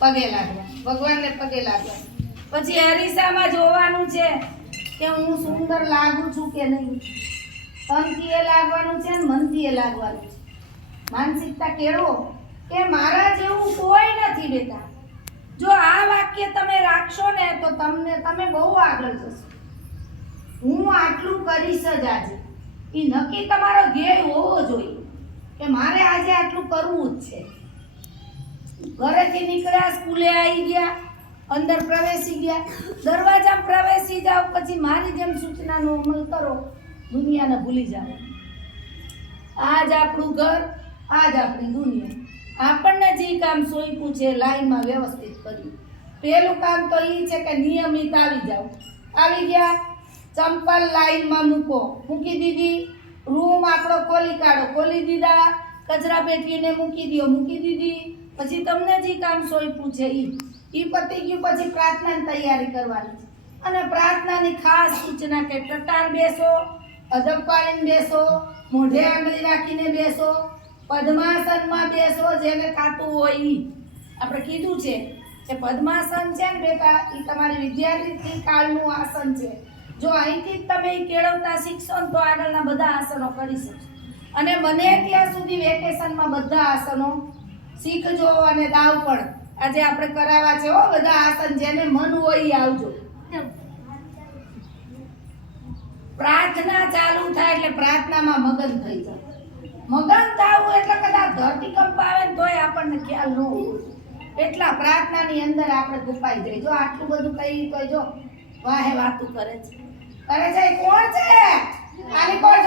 પગે લાગવા, ભગવાનને પગે લાગવા. પછી અરીસામાં જોવાનું છે કે હું સુંદર લાગુ છું કે નહીં. તનથી એ લાગવાનું છે ને મનથી એ લાગવાનું છે. માનસિકતા કેળવો કે મારા જેવું કોઈ નથી બેટા. જો આ વાક્ય તમે રાખશો ને તો તમે બહુ આગળ જશો. હું આટલું કરીશ જ આજે, એ નક્કી તમારો ધ્યેય હોવો જોઈએ કે મારે આજે આટલું કરવું જ છે. ઘરેથી નીકળ્યા, સ્કૂલે આવી ગયા, અંદર પ્રવેશી ગયા, દરવાજા પ્રવેશી જાઓ, પછી મારી જેમ સૂચનાનો અમલ કરો, દુનિયાને ભૂલી જાઓ. આજ આપણું ઘર, આજ આપણી દુનિયા. આપણને જે કામ સોંપ્યું છે લાઈનમાં વ્યવસ્થિત કર્યું. પહેલું કામ તો એ છે કે નિયમિત આવી જાઓ. આવી ગયા, ચંપલ લાઈનમાં મૂકો, મૂકી દીધી. રૂમ આપણો ખોલી કાઢો, ખોલી દીધા. કચરા પેટીને મૂકી દો, મૂકી દીધી. પછી તમને જે કામ સોંપ્યું છે એ પતી ગયું. પછી પ્રાર્થનાની તૈયારી કરવાની છે. અને પ્રાર્થનાની ખાસ સૂચના કે કટાર બેસો, અદબ પાડીને બેસો, મોઢે આંગળી રાખીને બેસો, પદ્માસનમાં બેસો. જેને ખાતું હોય એ આપણે કીધું છે કે પદ્માસન છે ને બેટા, એ તમારી વિદ્યાર્થી કાળનું આસન છે. જો અહીંથી જ તમે કેળવતા શીખશો ને તો આગળના બધા આસનો કરી શકશો. અને બને ત્યાં સુધી વેકેશનમાં બધા આસનો શીખજો. અને દાવ પણ આજે આપણે કરાવવા છે હો બધા આસન. જેને મન હોય એ આવજો. પ્રાર્થના ચાલુ થાય એટલે પ્રાર્થનામાં મગન થઈ જાય. મગન થવું એટલે કદાચ ધરતીકંપ આવે ને તોય આપણને ખ્યાલ ન હોય. એટલા પ્રાર્થનાની અંદર આપણે ગુપાઈ જાય. જો આટલું બધું કહી તો જો વાહે વાતું કરે છે. કોણ છે? આની કોણ?